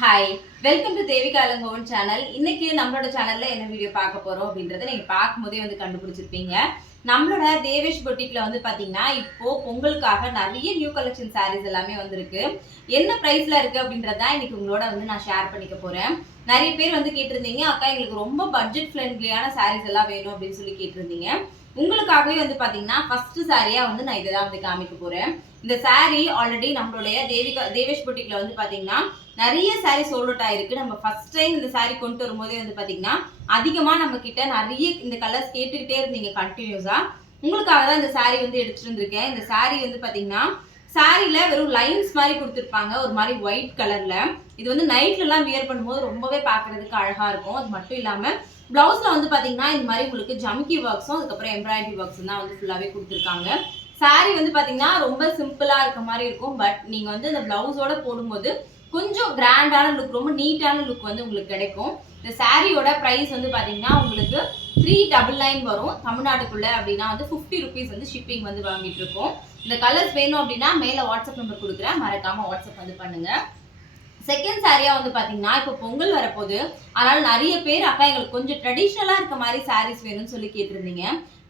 Hi welcome to Devika Ilangovan channel இன்னைக்கு நம்மளோட சேனல்ல என்ன வீடியோ பார்க்க போறோம் அப்படின்றத நீங்க பார்க்கும்போதே வந்து கண்டுபிடிச்சிருப்பீங்க. நம்மளோட தேவேஷ் பொட்டிக்ல வந்து பாத்தீங்கன்னா இப்போ பொங்கலுக்காக நிறைய நியூ கலெக்ஷன் சாரீஸ் எல்லாமே வந்திருக்கு. என்ன ப்ரைஸ்ல இருக்கு அப்படின்றத இன்னைக்கு உங்களோட வந்து நான் ஷேர் பண்ணிக்க போறேன். நிறைய பேர் வந்து கேட்டிருந்தீங்க அக்கா எங்களுக்கு ரொம்ப பட்ஜெட் ஃப்ரெண்ட்லியான சாரீஸ் எல்லாம் வேணும் அப்படின்னு சொல்லி கேட்டிருந்தீங்க. உங்களுக்காகவே வந்து பாத்தீங்கன்னா ஃபர்ஸ்ட் சாரியா வந்து நான் இதை தான் வந்து காமிக்க போறேன். இந்த சாரி ஆல்ரெடி நம்மளுடைய தேவிகா தேவேஷ் பொட்டிக்ல வந்து பாத்தீங்கன்னா நிறைய saree சோல்ட் அவுட் ஆயிருக்கு. நம்ம ஃபர்ஸ்ட் டைம் இந்த saree கொண்டு வரும்போதே வந்து பாத்தீங்கன்னா அதிகமா நம்ம கிட்ட நிறைய இந்த கலர்ஸ் கேட்டுக்கிட்டே இருந்தீங்க கண்டினியூஸா உங்களுக்காக தான் இந்த saree வந்து எடுத்துட்டு வந்திருக்கேன். இந்த saree வந்து பாத்தீங்கன்னா சாரியில வெறும் லைன்ஸ் மாதிரி கொடுத்துருப்பாங்க. ஒரு மாதிரி ஒயிட் கலர்ல இது வந்து நைட்ல எல்லாம் வியர் பண்ணும்போது ரொம்பவே பார்க்கறதுக்கு அழகா இருக்கும். அது மட்டும் இல்லாம பிளவுஸ்ல வந்து பாத்தீங்கன்னா இந்த மாதிரி உங்களுக்கு ஜம்கி ஒர்க்ஸும் அதுக்கப்புறம் எம்ப்ராய்டரி ஒர்க்ஸும் தான் வந்து ஃபுல்லாவே கொடுத்துருக்காங்க. சாரி வந்து பாத்தீங்கன்னா ரொம்ப சிம்பிளா இருக்க மாதிரி இருக்கும். பட் நீங்க வந்து அந்த பிளவுஸோட போடும்போது கொஞ்சம் கிராண்டான லுக் ரொம்ப நீட்டான லுக் வந்து உங்களுக்கு கிடைக்கும். இந்த சாரியோட ப்ரைஸ் வந்து பார்த்தீங்கன்னா உங்களுக்கு த்ரீ டபுள் நைன் வரும். தமிழ்நாட்டுக்குள்ள அப்படின்னா வந்து ஃபிஃப்டி ருபீஸ் வந்து ஷிப்பிங் வந்து வாங்கிட்டு இருக்கோம். இந்த கலர்ஸ் வேணும் அப்படின்னா மேலே வாட்ஸ்அப் நம்பர் கொடுக்குறேன். மறக்காமல் வாட்ஸ்அப் வந்து பண்ணுங்க. செகண்ட் சாரியா வந்து பாத்தீங்கன்னா இப்போ பொங்கல் வரப்போகுது. அதனால நிறைய பேர் அக்கா எங்களுக்கு கொஞ்சம் ட்ரெடிஷ்னலாக இருக்க மாதிரி சாரீஸ் வேணும்னு சொல்லி கேட்டிருந்தீங்க.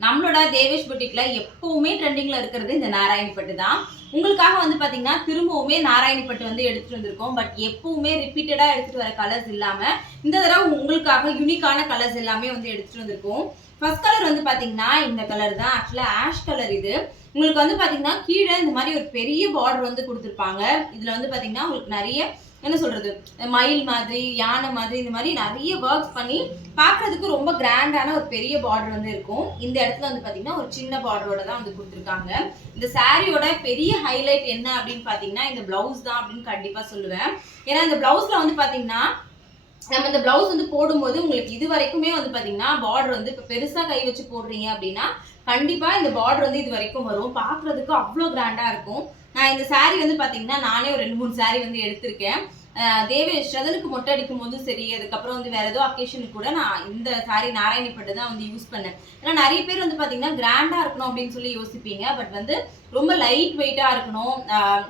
நம்மளோட தேவேஷ் புட்டிக்கில் எப்பவுமே ட்ரெண்டிங்ல இருக்கிறது இந்த நாராயணிப்பட்டு தான். உங்களுக்காக வந்து பாத்தீங்கன்னா திரும்பவுமே நாராயணிப்பட்டு வந்து எடுத்துட்டு வந்திருக்கோம். பட் எப்பவுமே ரிப்பீட்டடா எடுத்துட்டு வர கலர்ஸ் இல்லாம இந்த தடவை உங்களுக்காக யூனிக்கான கலர்ஸ் எல்லாமே வந்து எடுத்துட்டு வந்திருக்கோம். ஃபர்ஸ்ட் கலர் வந்து பாத்தீங்கன்னா இந்த கலர் தான். ஆக்சுவலா ஆஷ் கலர் இது. உங்களுக்கு வந்து பார்த்தீங்கன்னா கீழே இந்த மாதிரி ஒரு பெரிய பார்டர் வந்து கொடுத்துருப்பாங்க. இதில் வந்து பார்த்தீங்கன்னா உங்களுக்கு நிறைய என்ன சொல்றது மயில் மாதிரி யானை மாதிரி இந்த மாதிரி நிறைய ஒர்க்ஸ் பண்ணி பார்க்கறதுக்கு ரொம்ப கிராண்டான ஒரு பெரிய பார்டர் வந்து இருக்கும். இந்த இடத்துல வந்து பார்த்தீங்கன்னா ஒரு சின்ன பார்டரோட தான் வந்து கொடுத்துருக்காங்க. இந்த சாரியோட பெரிய ஹைலைட் என்ன அப்படின்னு பார்த்தீங்கன்னா இந்த பிளவுஸ் தான் அப்படின்னு கண்டிப்பா சொல்லுவேன். ஏன்னா இந்த பிளவுஸ்ல வந்து பார்த்தீங்கன்னா நம்ம இந்த பிளவுஸ் வந்து போடும்போது உங்களுக்கு இது வரைக்குமே வந்து பார்த்தீங்கன்னா பார்டர் வந்து இப்போ பெருசாக கை வச்சு போடுறீங்க அப்படின்னா கண்டிப்பா இந்த பார்டர் வந்து இது வரைக்கும் வரும். பார்க்கிறதுக்கு அவ்வளோ கிராண்டா இருக்கும். நான் இந்த saree வந்து பாத்தீங்கன்னா நானே ஒரு ரெண்டு மூணு saree வந்து எடுத்திருக்கேன். அஹ் ஸ்ரதனுக்கு மொட்டை அடிக்கும் போதும் சரி அதுக்கப்புறம் வந்து வேற ஏதோ அக்கேஷனுக்கு கூட நான் இந்த சாரி நாராயணிப்பட்டு தான் வந்து யூஸ் பண்ணேன். ஏன்னா நிறைய பேர் வந்து பாத்தீங்கன்னா கிராண்டா இருக்கணும் அப்படின்னு சொல்லி யோசிப்பீங்க. பட் வந்து ரொம்ப லைட் வெயிட்டா இருக்கணும்.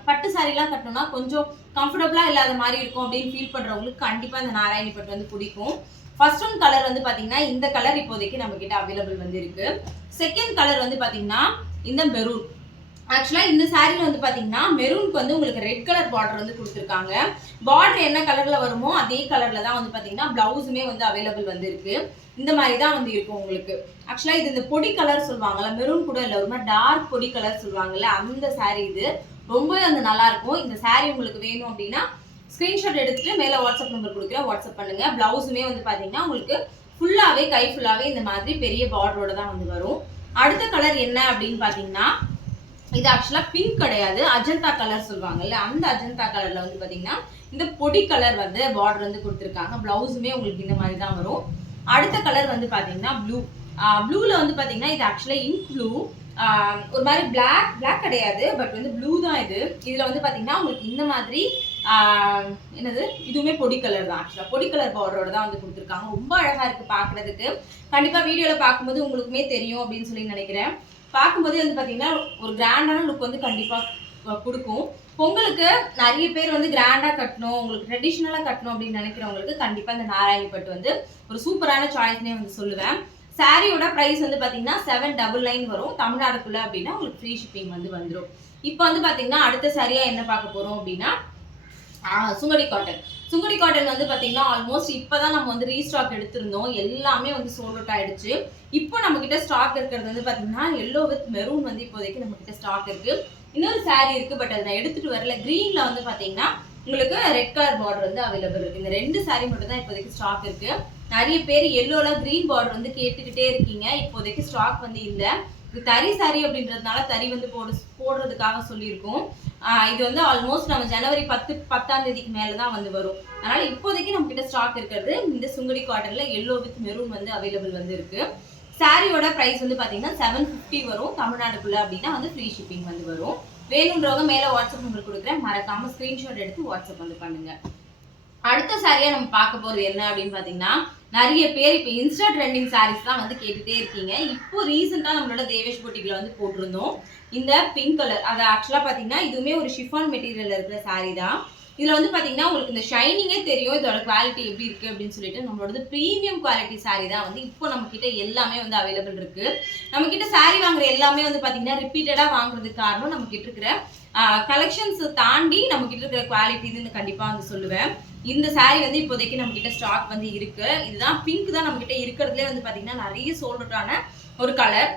பட்டு சாரிலாம் கட்டணும்னா கொஞ்சம் கம்ஃபர்டபுளா இல்லாத மாதிரி இருக்கும் அப்படின்னு ஃபீல் பண்றவங்களுக்கு கண்டிப்பா இந்த நாராயணிப்பட்டு வந்து பிடிக்கும். ஃபர்ஸ்ட் ஒன் கலர் வந்து பார்த்தீங்கன்னா இந்த கலர் இப்போதைக்கு நம்ம கிட்ட அவைலபிள் வந்து இருக்கு செகண்ட் கலர் வந்து பார்த்தீங்கன்னா இந்த மெரூன் ஆக்சுவலாக இந்த சாரியில் வந்து பார்த்தீங்கன்னா மெரூனுக்கு வந்து உங்களுக்கு ரெட் கலர் பார்டர் வந்து கொடுத்துருக்காங்க. பார்டர் என்ன கலரில் வருமோ அதே கலரில் தான் வந்து பார்த்தீங்கன்னா ப்ளவுஸுமே வந்து அவைலபிள் வந்து இருக்கு இந்த மாதிரி தான் வந்து இருக்கும் உங்களுக்கு. ஆக்சுவலாக இது இந்த பொடி கலர் சொல்லுவாங்கல்ல மெரூன் கூட இல்லை ஒரு மாதிரி டார்க் பொடி கலர் சொல்லுவாங்கல்ல அந்த saree இது. ரொம்பவே வந்து நல்லா இருக்கும். இந்த saree உங்களுக்கு வேணும் அப்படின்னா ஸ்க்ரீன்ஷாட் எடுத்துட்டு மேலே வாட்ஸ்அப் நம்பர் கொடுக்குறேன் வாட்ஸ்அப் பண்ணுங்கள் ப்ளவுஸுமே வந்து பார்த்தீங்கன்னா உங்களுக்கு ஃபுல்லாகவே கை ஃபுல்லாகவே இந்த மாதிரி பெரிய பார்டரோட தான் வந்து வரும். அடுத்த கலர் என்ன அப்படின்னு பார்த்தீங்கன்னா இது ஆக்சுவலாக பிங்க் கிடையாது. அஜந்தா கலர் சொல்லுவாங்கல்ல அந்த அஜந்தா கலரில் வந்து பார்த்தீங்கன்னா இந்த பொடி கலர் வந்து பார்டர் வந்து கொடுத்துருக்காங்க. ப்ளவுஸுமே உங்களுக்கு இந்த மாதிரி தான் வரும். அடுத்த கலர் வந்து பார்த்தீங்கன்னா ப்ளூ ப்ளூவில் வந்து பார்த்தீங்கன்னா இது ஆக்சுவலாக இங்க் ப்ளூ ஒரு மாதிரி பிளாக் பிளாக் கிடையாது பட் வந்து ப்ளூ தான் இது. இதில் வந்து பார்த்தீங்கன்னா உங்களுக்கு இந்த மாதிரி என்னது? இதுவுமே பொடி கலர் தான். ஆக்சுவலாக பொடி கலர் பவுடரோட தான் வந்து கொடுத்துருக்காங்க. ரொம்ப அழகாக இருக்குது பார்க்குறதுக்கு கண்டிப்பாக வீடியோவில் பார்க்கும்போது உங்களுக்குமே தெரியும் அப்படின்னு சொல்லி நினைக்கிறேன். பார்க்கும்போது வந்து பார்த்தீங்கன்னா ஒரு கிராண்டான லுக் வந்து கண்டிப்பாக கொடுக்கும். பொங்கலுக்கு நிறைய பேர் வந்து கிராண்டாக கட்டணும் உங்களுக்கு ட்ரெடிஷ்னலாக கட்டணும் அப்படின்னு நினைக்கிறவங்களுக்கு கண்டிப்பாக இந்த நாராயணிப்பட்டு வந்து ஒரு சூப்பரான சாய்ஸ்னே வந்து சொல்லுவேன். சாரியோட ப்ரைஸ் வந்து பார்த்தீங்கன்னா செவன் டபுள் நைன் வரும். தமிழ்நாடுக்குள்ள அப்படின்னா உங்களுக்கு ஃப்ரீ ஷிப்பிங் வந்து வந்துடும் இப்போ வந்து பார்த்தீங்கன்னா அடுத்த சாரியா என்ன பார்க்க போகிறோம் அப்படின்னா சுங்கடி காட்டன் சுங்கடி காட்டன் வந்து பார்த்தீங்கன்னா ஆல்மோஸ்ட் இப்போ தான் நம்ம வந்து ரீஸ்டாக் எடுத்திருந்தோம். எல்லாமே வந்து சோல் அவுட் ஆயிடுச்சு. இப்போ நம்மக்கிட்ட ஸ்டாக் இருக்கிறது வந்து பார்த்தீங்கன்னா எல்லோ வித் மெரூன் வந்து இப்போதைக்கு நம்மக்கிட்ட ஸ்டாக் இருக்குது இன்னொரு saree இருக்குது பட் அதை நான் எடுத்துகிட்டு வரல. க்ரீனில் வந்து பார்த்தீங்கன்னா உங்களுக்கு ரெட் கலர் பார்டர் வந்து அவைலபிள் இருக்கு. இந்த ரெண்டு saree மட்டும் தான் இப்போதைக்கு ஸ்டாக் இருக்கு. நிறைய பேர் எல்லோல கிரீன் பார்டர் வந்து கேட்டுக்கிட்டே இருக்கீங்க. இப்போதைக்கு ஸ்டாக் வந்து இல்லை. இது தறி சாரி அப்படின்றதுனால தறி வந்து போடு போடுறதுக்காக சொல்லியிருக்கோம். இது வந்து ஆல்மோஸ்ட் நம்ம ஜனவரி பத்து பத்தாம் தேதிக்கு மேலே தான் வந்து வரும். அதனால இப்போதைக்கு நம்ம கிட்ட ஸ்டாக் இருக்கிறது இந்த சுங்கடி காட்டன்ல எல்லோ வித் மெரூன் வந்து அவைலபிள் வந்து இருக்கு. சாரியோட ப்ரைஸ் வந்து பார்த்தீங்கன்னா செவன் ஃபிஃப்டி வரும். தமிழ்நாடுக்குள்ள அப்படின்னா வந்து ஃப்ரீ ஷிப்பிங் வந்து வரும். வேணுன்றவங்க மேலே வாட்ஸ்அப் நம்பர் கொடுக்குறேன். மறக்காம ஸ்கிரீன்ஷாட் எடுத்து வாட்ஸ்அப் வந்து பண்ணுங்க. அடுத்த சாரியா நம்ம பார்க்க போறது என்ன அப்படின்னு பாத்தீங்கன்னா நிறைய பேர் இப்போ இன்ஸ்டா ட்ரெண்டிங் சாரீஸ் தான் வந்து கேட்டுட்டே இருக்கீங்க. இப்போ ரீசெண்டாக நம்மளோட தேவேஷ் போட்டிகளை வந்து போட்டிருந்தோம். இந்த பிங்க் கலர் அது ஆக்சுவலாக பார்த்தீங்கன்னா இதுவுமே ஒரு ஷிஃபான் மெட்டீரியலில் இருக்கிற saree தான். இதில் வந்து பார்த்தீங்கன்னா உங்களுக்கு இந்த ஷைனிங்கே தெரியும். இதோட குவாலிட்டி எப்படி இருக்குது அப்படின்னு சொல்லிட்டு நம்மளோட ப்ரீமியம் குவாலிட்டி சாரீ தான் வந்து இப்போ நம்மக்கிட்ட எல்லாமே வந்து அவைலபிள் இருக்குது நம்மக்கிட்ட சாரீ வாங்குற எல்லாமே வந்து பார்த்தீங்கன்னா ரிப்பீட்டடாக வாங்குறதுக்கு காரணம் நம்ம கிட்ட இருக்கிற கலெக்ஷன்ஸ் தாண்டி நம்மக்கிட்ட இருக்கிற குவாலிட்டி இதுன்னு வந்து சொல்லுவேன். இந்த சாரீ வந்து இப்போதைக்கு நம்ம ஸ்டாக் வந்து இருக்குது இதுதான் பிங்க் தான் நம்மக்கிட்ட இருக்கிறதுலே வந்து பார்த்தீங்கன்னா நிறைய சோல்டான ஒரு கலர்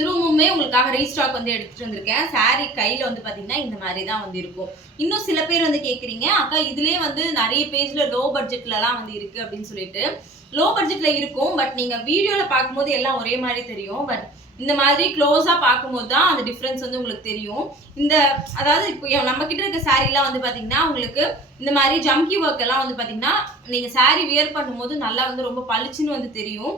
திரும்பவுமே உங்களுக்காக ரீஸ்டாக் வந்து எடுத்துட்டு வந்திருக்கேன். saree கையில் வந்து பார்த்தீங்கன்னா இந்த மாதிரி தான் வந்து இருக்கும். இன்னும் சில பேர் வந்து கேட்குறீங்க அக்கா இதுலயே வந்து நிறைய பேஜில் லோ பட்ஜெட்லலாம் வந்து இருக்கு அப்படின்னு சொல்லிட்டு. லோ பட்ஜெட்ல இருக்கும் பட் நீங்கள் வீடியோவில் பார்க்கும்போது எல்லாம் ஒரே மாதிரி தெரியும். பட் இந்த மாதிரி க்ளோஸாக பார்க்கும்போது தான் அந்த டிஃப்ரென்ஸ் வந்து உங்களுக்கு தெரியும். இந்த அதாவது இப்போ நம்ம கிட்ட இருக்க சாரீலாம் வந்து பார்த்தீங்கன்னா உங்களுக்கு இந்த மாதிரி ஜம்கி ஒர்க் எல்லாம் வந்து பார்த்தீங்கன்னா நீங்கள் சாரீ வியர் பண்ணும்போது நல்லா வந்து ரொம்ப பளிச்சுன்னு வந்து தெரியும்.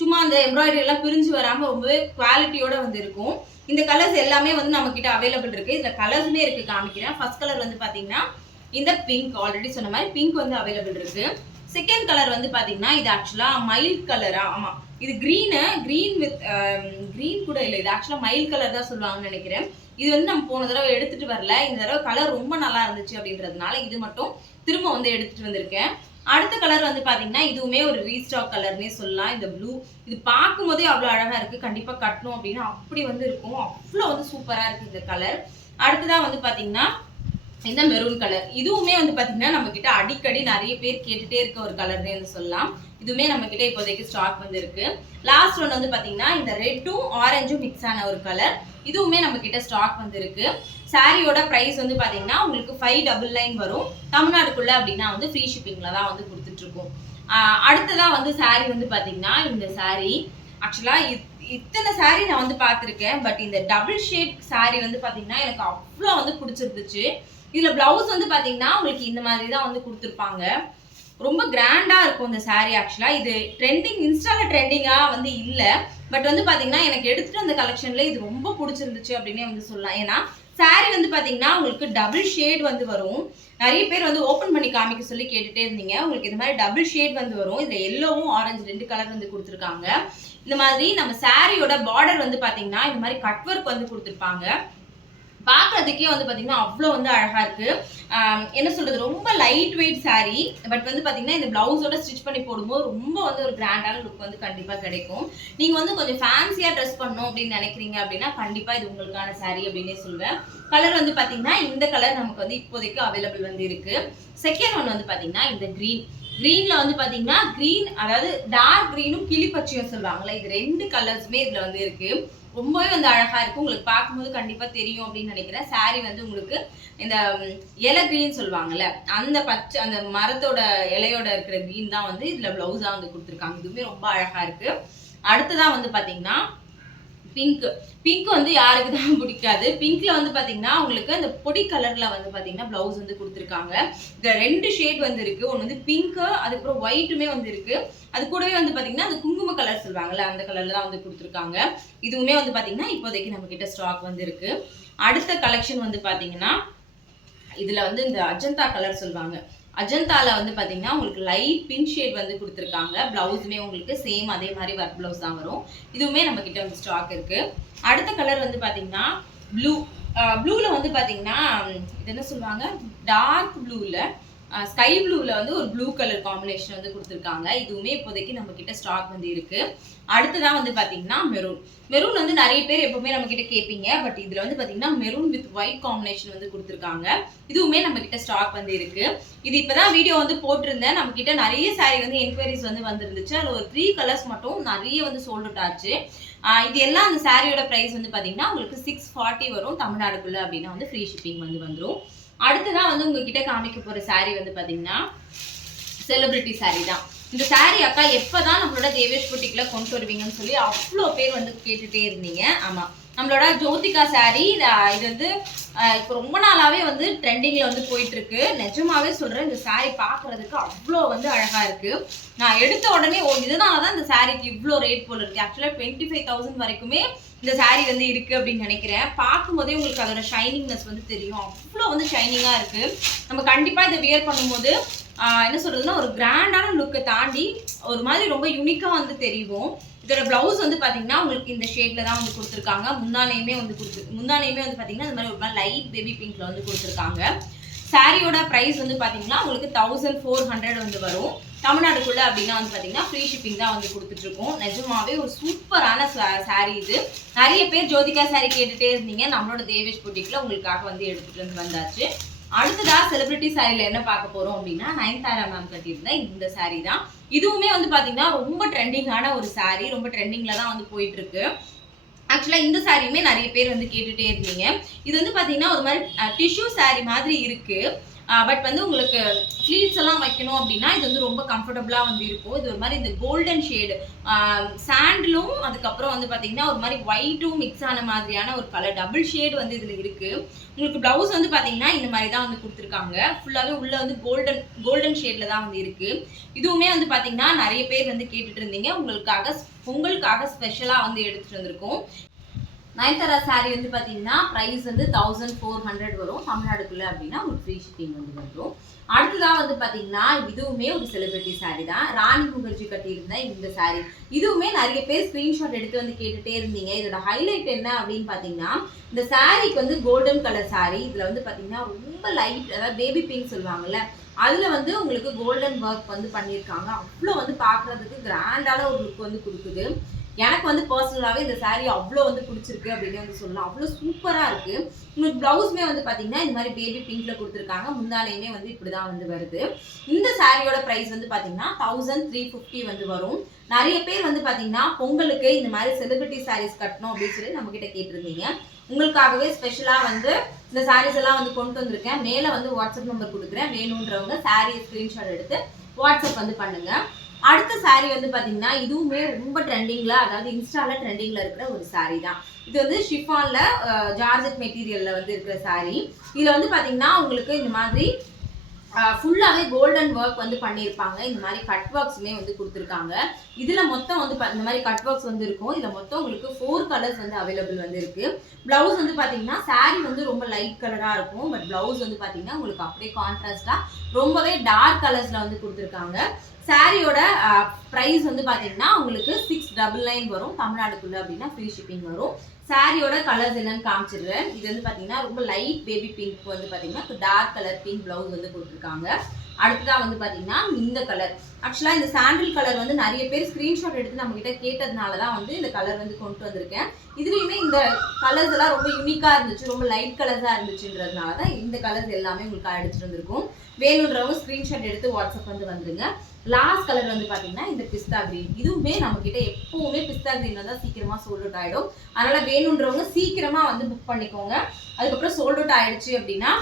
சும்மா அந்த எம்ப்ராய்டரி எல்லாம் பிரிஞ்சு வராமல் ரொம்பவே குவாலிட்டியோட வந்து இருக்கும் இந்த கலர்ஸ் எல்லாமே வந்து நம்ம கிட்ட அவைலபிள் இருக்கு இந்த கலர்ஸுமே இருக்கு காமிக்கிறேன். ஃபர்ஸ்ட் கலர் வந்து பாத்தீங்கன்னா இந்த பிங்க் ஆல்ரெடி சொன்ன மாதிரி பிங்க் வந்து அவைலபிள் இருக்கு. செகண்ட் கலர் வந்து பாத்தீங்கன்னா இது ஆக்சுவலா மைல்ட் கலரா ஆமா. இது க்ரீனு க்ரீன் வித் க்ரீன் கூட இல்லை. இது ஆக்சுவலா மைல்ட் கலர் தான் சொல்லுவாங்கன்னு நினைக்கிறேன். இது வந்து நம்ம போன தடவை எடுத்துட்டு வரல. இந்த தடவை கலர் ரொம்ப நல்லா இருந்துச்சு அப்படின்றதுனால இது மட்டும் திரும்ப வந்து எடுத்துட்டு வந்திருக்கேன். அடுத்த கலர் வந்து பார்த்தீங்கன்னா இதுவுமே ஒரு ரீஸ்டாக் கலர்னே சொல்லலாம். இந்த ப்ளூ இது பார்க்கும் போதே அவ்வளோ அழகாக இருக்குது கண்டிப்பாக கட்டணும் அப்படின்னா அப்படி வந்து இருக்கும். அவ்வளோ வந்து சூப்பராக இருக்குது இந்த கலர் அடுத்ததாக வந்து பார்த்தீங்கன்னா இந்த மெரூன் கலர் இதுவுமே வந்து பார்த்தீங்கன்னா நம்ம கிட்ட அடிக்கடி நிறைய பேர் கேட்டுட்டே இருக்க ஒரு கலர்னே வந்து சொல்லலாம். இதுவுமே நம்ம கிட்ட இப்போதைக்கு ஸ்டாக் வந்து இருக்கு லாஸ்ட் ஒன் வந்து பார்த்தீங்கன்னா இந்த ரெட்டும் ஆரஞ்சும் மிக்ஸ் ஆன ஒரு கலர் இதுவுமே நம்ம கிட்ட ஸ்டாக் வந்து இருக்கு சாரியோட ப்ரைஸ் வந்து பார்த்தீங்கன்னா உங்களுக்கு ஃபைவ் டபுள் நைன் வரும். தமிழ்நாடுக்குள்ளே அப்படின்னா வந்து ஃப்ரீ ஷிப்பிங்கில் தான் வந்து கொடுத்துட்ருக்கோம். அடுத்ததாக வந்து சாரி வந்து பார்த்தீங்கன்னா இந்த சாரி ஆக்சுவலாக இத்தனை சாரி நான் வந்து பார்த்துருக்கேன் பட் இந்த டபுள் ஷேட் சாரி வந்து பார்த்தீங்கன்னா எனக்கு அவ்வளோ வந்து பிடிச்சிருந்துச்சு. இதில் ப்ளவுஸ் வந்து பார்த்தீங்கன்னா உங்களுக்கு இந்த மாதிரி தான் வந்து கொடுத்துருப்பாங்க. ரொம்ப கிராண்டாக இருக்கும் இந்த சாரீ ஆக்சுவலாக இது ட்ரெண்டிங் இன்ஸ்டாவில் ட்ரெண்டிங்காக வந்து இல்லை. பட் வந்து பார்த்தீங்கன்னா எனக்கு எடுத்துகிட்டு வந்த கலெக்ஷனில் இது ரொம்ப பிடிச்சிருந்துச்சு அப்படின்னே வந்து சொல்லலாம். ஏன்னா saree வந்து பார்த்தீங்கன்னா உங்களுக்கு டபுள் ஷேட் வந்து வரும். நிறைய பேர் வந்து ஓப்பன் பண்ணி காமிக்க சொல்லி கேட்டுட்டே இருந்தீங்க. உங்களுக்கு இந்த மாதிரி டபுள் ஷேட் வந்து வரும். இதில் எல்லோவும் ஆரஞ்சு ரெண்டு கலர் வந்து கொடுத்துருக்காங்க. இந்த மாதிரி நம்ம சாரியோட பார்டர் வந்து பார்த்தீங்கன்னா இந்த மாதிரி கட் ஒர்க் வந்து கொடுத்துருப்பாங்க. பார்க்குறதுக்கே வந்து பார்த்தீங்கன்னா அவ்வளோ வந்து அழகாக இருக்குது என்ன சொல்கிறது ரொம்ப லைட் வெயிட் சாரீ பட் வந்து பார்த்திங்கன்னா இந்த ப்ளவுஸோட ஸ்டிச் பண்ணி போடும்போது ரொம்ப வந்து ஒரு கிராண்டான லுக் வந்து கண்டிப்பாக கிடைக்கும். நீங்கள் வந்து கொஞ்சம் ஃபேன்சியாக ட்ரெஸ் பண்ணணும் அப்படின்னு நினைக்கிறீங்க அப்படின்னா கண்டிப்பாக இது உங்களுக்கான சாரீ அப்படின்னே சொல்லுவேன். கலர் வந்து பார்த்திங்கன்னா இந்த கலர் நமக்கு வந்து இப்போதைக்கு அவைலபிள் வந்து இருக்குது செகண்ட் ஒன் வந்து பார்த்திங்கன்னா இந்த க்ரீன் கிரீன்ல வந்து பாத்தீங்கன்னா கிரீன் அதாவது டார்க் க்ரீனும் கிளி பச்சையும் சொல்லுவாங்கல்ல இது ரெண்டு கலர்ஸுமே இதுல வந்து இருக்கு. ரொம்பவே வந்து அழகா இருக்கும் உங்களுக்கு பார்க்கும்போது கண்டிப்பா தெரியும் அப்படின்னு நினைக்கிறேன். saree வந்து உங்களுக்கு இந்த இலை கிரீன் சொல்லுவாங்கல்ல அந்த பச்சை அந்த மரத்தோட இலையோட இருக்கிற கிரீன் தான் வந்து இதுல பிளவுஸா வந்து கொடுத்துருக்காங்க. இதுவுமே ரொம்ப அழகா இருக்கு. அடுத்ததான் வந்து பாத்தீங்கன்னா பிங்க் பிங்க் வந்து யாருக்கு தான் பிடிக்காது. பிங்க்ல வந்து பாத்தீங்கன்னா உங்களுக்கு அந்த பொடி கலர்ல வந்து பாத்தீங்கன்னா பிளவுஸ் வந்து கொடுத்துருக்காங்க. இந்த ரெண்டு ஷேட் வந்து இருக்கு. ஒன்று வந்து பிங்க் அதுக்கப்புறம் ஒயிட்டுமே வந்து இருக்கு. அது கூடவே வந்து பாத்தீங்கன்னா அந்த குங்கும கலர் சொல்லுவாங்கல்ல அந்த கலர்ல தான் வந்து கொடுத்துருக்காங்க. இதுவுமே வந்து பாத்தீங்கன்னா இப்போதைக்கு நம்ம கிட்ட ஸ்டாக் வந்து இருக்கு. அடுத்த கலெக்ஷன் வந்து பாத்தீங்கன்னா இதுல வந்து இந்த அஜந்தா கலர் சொல்லுவாங்க. அஜந்தாவில் வந்து பார்த்தீங்கன்னா உங்களுக்கு லைட் பிங்க் ஷேட் வந்து கொடுத்துருக்காங்க. ப்ளவுஸுமே உங்களுக்கு சேம் அதே மாதிரி ஒர்க் ப்ளவுஸ் தான் வரும். இதுவுமே நம்ம கிட்ட வந்து ஸ்டாக் இருக்குது அடுத்த கலர் வந்து பார்த்தீங்கன்னா ப்ளூ ப்ளூவில் வந்து பார்த்தீங்கன்னா இது என்ன சொல்லுவாங்க? டார்க் ப்ளூவில் ஸ்கை ப்ளூவில் வந்து ஒரு ப்ளூ கலர் காம்பினேஷன் வந்து கொடுத்துருக்காங்க. இதுவுமே இப்போதைக்கு நம்ம கிட்ட ஸ்டாக் வந்து இருக்கு. அடுத்ததான் வந்து பார்த்தீங்கன்னா மெரூன். மெரூன் வந்து நிறைய பேர் எப்பவுமே நம்ம கிட்ட கேட்பீங்க பட் இதுல வந்து பார்த்தீங்கன்னா மெரூன் வித் ஒயிட் காம்பினேஷன் வந்து கொடுத்துருக்காங்க. இதுவுமே நம்ம கிட்ட ஸ்டாக் வந்து இருக்கு. இது இப்போதான் வீடியோ வந்து போட்டிருந்தேன். நம்ம கிட்ட நிறைய saree வந்து என்கொயரிஸ் வந்து வந்திருந்துச்சு. அதில் ஒரு த்ரீ கலர்ஸ் மட்டும் நிறைய வந்து சோல்ட் அவுட் ஆச்சு. இது எல்லாம் அந்த சாரியோட ப்ரைஸ் வந்து பார்த்தீங்கன்னா உங்களுக்கு சிக்ஸ் ஃபார்ட்டி வரும். தமிழ்நாடுக்குள்ள அப்படின்னா வந்து ஃப்ரீ ஷிப்பிங் வந்து வந்துடும் அடுத்ததான் வந்து உங்ககிட்ட காமிக்க போற saree வந்து பாத்தீங்கன்னா செலிபிரிட்டி saree தான். இந்த saree அக்கா எப்பதான் நம்மளோட தேவேஷ் புட்டிக்ல கொண்டு வருவீங்கன்னு சொல்லி அவ்வளோ பேர் வந்து கேட்டுட்டே இருந்தீங்க. ஆமா. நம்மளோட ஜோதிகா saree இது இது வந்து இப்போ ரொம்ப நாளாவே வந்து ட்ரெண்டிங்ல வந்து போயிட்டு இருக்கு நிஜமாவே சொல்றேன் இந்த saree பார்க்கிறதுக்கு அவ்வளோ வந்து அழகா இருக்கு. நான் எடுத்த உடனே ஓ இதனால தான் இந்த சாரிக்கு இவ்வளோ ரேட் போல இருக்கு. ஆக்சுவலாக டுவெண்ட்டி ஃபைவ் தௌசண்ட் வரைக்குமே இந்த saree வந்து இருக்கு அப்படின்னு நினைக்கிறேன். பார்க்கும்போதே உங்களுக்கு அதோட ஷைனிங்னஸ் வந்து தெரியும். அவ்வளோ வந்து ஷைனிங்காக இருக்கு. நம்ம கண்டிப்பா இதை வியர் பண்ணும்போது என்ன சொல்றதுன்னா ஒரு கிராண்டான லுக்கை தாண்டி ஒரு மாதிரி ரொம்ப யூனிக்காக வந்து தெரியும். இதோட பிளவுஸ் வந்து பார்த்தீங்கன்னா உங்களுக்கு இந்த ஷேட்ல தான் வந்து கொடுத்துருக்காங்க. முந்தானையுமே வந்து கொடுத்து முந்தானையுமே வந்து பார்த்தீங்கன்னா இந்த மாதிரி ஒரு மாதிரி லைட் பேபி பிங்க்ல வந்து கொடுத்துருக்காங்க. சாரியோட ப்ரைஸ் வந்து பார்த்தீங்கன்னா உங்களுக்கு தௌசண்ட் ஃபோர் ஹண்ட்ரட் வந்து வரும். தமிழ்நாடுக்குள்ள அப்படின்னா வந்து பார்த்தீங்கன்னா ஃப்ரீ ஷிப்பிங் தான் வந்து கொடுத்துட்ருக்கோம். நிஜமாவே ஒரு சூப்பரான சாரீ இது. நிறைய பேர் ஜோதிகா சாரீ கேட்டுகிட்டே இருந்தீங்க. நம்மளோட தேவேஷ் புட்டிக்கில் உங்களுக்காக வந்து எடுத்துகிட்டு வந்து வந்தாச்சு. அடுத்ததா செலிபிரிட்டி சாரியில் என்ன பார்க்க போகிறோம் அப்படின்னா நயன்தாரா மேம் கட்டியிருந்த இந்த saree தான். இதுவுமே வந்து பார்த்தீங்கன்னா ரொம்ப ட்ரெண்டிங்கான ஒரு சாரி ரொம்ப ட்ரெண்டிங்ல தான் வந்து போயிட்டு இருக்கு ஆக்சுவலாக இந்த சாரியுமே நிறைய பேர் வந்து கேட்டுட்டே இருந்தீங்க. இது வந்து பார்த்தீங்கன்னா ஒரு மாதிரி டிஷ்யூ சாரி மாதிரி இருக்கு. பட் வந்து உங்களுக்கு ஃப்ளீட்ஸ் எல்லாம் வைக்கணும் அப்படின்னா இது வந்து ரொம்ப கம்ஃபர்டபுளாக வந்து இருக்கும். இது ஒரு மாதிரி இந்த கோல்டன் ஷேடு சாண்டிலும் அதுக்கப்புறம் வந்து பார்த்தீங்கன்னா ஒரு மாதிரி ஒயிட்டும் மிக்ஸ் ஆன மாதிரியான ஒரு கலர் டபுள் ஷேடு வந்து இதில் இருக்குது உங்களுக்கு ப்ளவுஸ் வந்து பார்த்தீங்கன்னா இந்த மாதிரி தான் வந்து கொடுத்துருக்காங்க. ஃபுல்லாகவே உள்ளே வந்து கோல்டன் கோல்டன் ஷேடில் தான் வந்து இருக்குது இதுவுமே வந்து பார்த்தீங்கன்னா நிறைய பேர் வந்து கேட்டுட்டு இருந்தீங்க. உங்களுக்காக உங்களுக்காக ஸ்பெஷலாக வந்து எடுத்துகிட்டு வந்திருக்கோம். நயன்தாரா சாரீ வந்து பார்த்தீங்கன்னா ப்ரைஸ் வந்து தௌசண்ட் ஃபோர் ஹண்ட்ரட் வரும். தமிழ்நாடுக்குள்ளே அப்படின்னா உங்களுக்கு ஃப்ரீ ஷிப்பிங் வந்து வந்துடும் அடுத்ததாக வந்து பார்த்தீங்கன்னா இதுவுமே ஒரு செலிபிரிட்டி சாரீ தான். ராணி முகர்ஜி கட்டியிருந்த இந்த சாரீ இதுவுமே நிறைய பேர் ஸ்க்ரீன்ஷாட் எடுத்து வந்து கேட்டுகிட்டே இருந்தீங்க. இதோட ஹைலைட் என்ன அப்படின்னு பார்த்தீங்கன்னா இந்த சாரீக்கு வந்து கோல்டன் கலர் சாரீ இதில் வந்து பார்த்தீங்கன்னா ரொம்ப லைட் அதாவது பேபி பிங்க் சொல்லுவாங்கல்ல அதில் வந்து உங்களுக்கு கோல்டன் ஒர்க் வந்து பண்ணியிருக்காங்க. அவ்வளோ வந்து பார்க்குறதுக்கு கிராண்டான ஒரு லுக் வந்து கொடுக்குது. எனக்கு வந்து பர்சனலாகவே இந்த சாரீ அவ்வளோ வந்து பிடிச்சிருக்கு அப்படின்னு வந்து சொல்லலாம். அவ்வளோ சூப்பராக இருக்கு. உங்களுக்கு ப்ளவுஸ்மே வந்து பார்த்தீங்கன்னா இந்த மாதிரி பேபி பிங்க்ல கொடுத்துருக்காங்க. முந்தானையுமே வந்து இப்படி தான் வந்து வருது. இந்த சாரியோட ப்ரைஸ் வந்து பார்த்தீங்கன்னா தௌசண்ட் த்ரீ ஃபிஃப்டி வந்து வரும். நிறைய பேர் வந்து பார்த்தீங்கன்னா பொங்கலுக்கு இந்த மாதிரி செலிபிரிட்டி சாரீஸ் கட்டணும் அப்படின்னு சொல்லி நம்மக்கிட்ட கேட்டிருந்தீங்க. உங்களுக்காகவே ஸ்பெஷலாக வந்து இந்த சாரீஸ் எல்லாம் வந்து கொண்டு வந்திருக்கேன். மேலே வந்து வாட்ஸ்அப் நம்பர் கொடுக்குறேன். வேணுன்றவங்க சாரீ ஸ்க்ரீன்ஷாட் எடுத்து வாட்ஸ்அப் வந்து பண்ணுங்கள் அடுத்த saree வந்து பார்த்தீங்கன்னா இதுவுமே ரொம்ப ட்ரெண்டிங்கில் அதாவது இன்ஸ்டாவில் ட்ரெண்டிங்கில் இருக்கிற ஒரு saree தான். இது வந்து ஷிஃபானில் ஜார்ஜெட் மெட்டீரியலில் வந்து இருக்கிற saree. இதில் வந்து பார்த்தீங்கன்னா உங்களுக்கு இந்த மாதிரி ஃபுல்லாகவே கோல்டன் ஒர்க் வந்து பண்ணியிருப்பாங்க. இந்த மாதிரி கட் ஒர்க்ஸுமே வந்து கொடுத்துருக்காங்க. இதில் மொத்தம் வந்து இந்த மாதிரி கட் ஒர்க்ஸ் வந்து இருக்கும். இதில் மொத்தம் உங்களுக்கு ஃபோர் கலர்ஸ் வந்து அவைலபிள் வந்து இருக்குது ப்ளவுஸ் வந்து பார்த்தீங்கன்னா saree வந்து ரொம்ப லைட் கலராக இருக்கும். பட் ப்ளவுஸ் வந்து பார்த்தீங்கன்னா உங்களுக்கு அப்படியே கான்ட்ராஸ்டாக ரொம்பவே டார்க் கலர்ஸில் வந்து கொடுத்துருக்காங்க. சாரியோட ப்ரைஸ் வந்து பார்த்தீங்கன்னா உங்களுக்கு சிக்ஸ் டபுள் நைன் வரும். தமிழ்நாடுக்குள்ள அப்படின்னா ஃப்ரீ ஷிப்பிங் வரும். சாரியோட கலர்ஸ் என்னன்னு காமிச்சிடுறேன். இது வந்து பார்த்தீங்கன்னா ரொம்ப லைட் பேபி பிங்க் வந்து பார்த்தீங்கன்னா டார்க் கலர் பிங்க் ப்ளவுஸ் வந்து கொடுத்துருக்காங்க அடுத்ததாக வந்து பார்த்தீங்கன்னா இந்த கலர் ஆக்சுவலாக இந்த சாண்டில் கலர் வந்து நிறைய பேர் ஸ்க்ரீன்ஷாட் எடுத்து நம்மக்கிட்ட கேட்டதுனால தான் வந்து இந்த கலர் வந்து கொண்டு வந்திருக்கேன். இதுலேயுமே இந்த கலர்ஸ் எல்லாம் ரொம்ப யூனிக்காக இருந்துச்சு ரொம்ப லைட் கலர்ஸாக இருந்துச்சுன்றதுனால தான் இந்த கலர்ஸ் எல்லாமே உங்களுக்கு எடுத்துட்டு வந்திருக்கும். வேணுன்றவங்க ஸ்க்ரீன்ஷாட் எடுத்து வாட்ஸ்அப் வந்து வந்துருங்க. லாஸ்ட் கலர் வந்து பார்த்தீங்கன்னா இந்த பிஸ்தா கிரீன் இதுவுமே நம்ம கிட்ட எப்பவுமே பிஸ்தா கிரீன் தான் சீக்கிரமா சோல்ட் அவுட் ஆயிடும். அதனால வேணுன்றவங்க சீக்கிரமா வந்து புக் பண்ணிக்கோங்க. அதுக்கப்புறம் சோல்ட் அவுட் ஆயிடுச்சு அப்படின்னா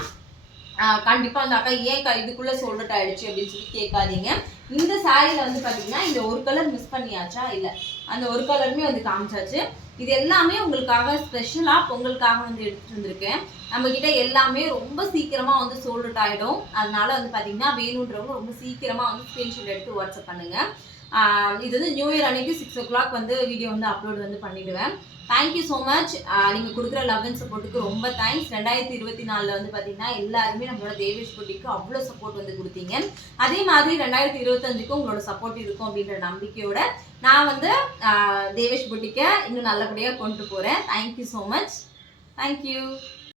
கண்டிப்பாக கண்டிப்பா அந்த அக்கா ஏன் க- இதுக்குள்ள சோல்ட் அவுட் ஆயிடுச்சு அப்படின்னு சொல்லி கேட்காதீங்க. இந்த சாரியில வந்து பாத்தீங்கன்னா இந்த ஒரு கலர் மிஸ் பண்ணியாச்சா? இல்ல. அந்த ஒரு கலருமே வந்து காமிச்சாச்சு. இது எல்லாமே உங்களுக்காக ஸ்பெஷலாக பொங்கலுக்காக வந்து எடுத்துட்டு வந்திருக்கேன். நம்ம கிட்ட எல்லாமே ரொம்ப சீக்கிரமா வந்து சோல்ட் அவுட் ஆயிடும். அதனால வந்து பார்த்தீங்கன்னா வேணுன்றவங்க ரொம்ப சீக்கிரமா வந்து ஸ்கிரீன்ஷாட் எடுத்து வாட்ஸ்அப் பண்ணுங்க. இது வந்து நியூ இயர் அன்னைக்கு சிக்ஸ் ஓ கிளாக் வந்து வீடியோ வந்து அப்லோட் வந்து பண்ணிடுவேன். தேங்க்யூ ஸோ மச் நீங்கள் கொடுக்குற லவ் அண்ட் சப்போர்ட்டுக்கு ரொம்ப தேங்க்ஸ் ரெண்டாயிரத்தி இருபத்தி நாலில் வந்து பார்த்தீங்கன்னா எல்லாருமே நம்மளோட தேவேஷ் போட்டிக்கு அவ்வளோ சப்போர்ட் வந்து கொடுத்தீங்க. அதே மாதிரி ரெண்டாயிரத்தி இருபத்தஞ்சுக்கும் உங்களோட சப்போர்ட் இருக்கும் அப்படின்ற நம்பிக்கையோட நான் வந்து தேவேஷ் புட்டிக்கை இன்னும் நல்லபடியாக கொண்டு போகிறேன் தேங்க்யூ ஸோ மச் தேங்க்யூ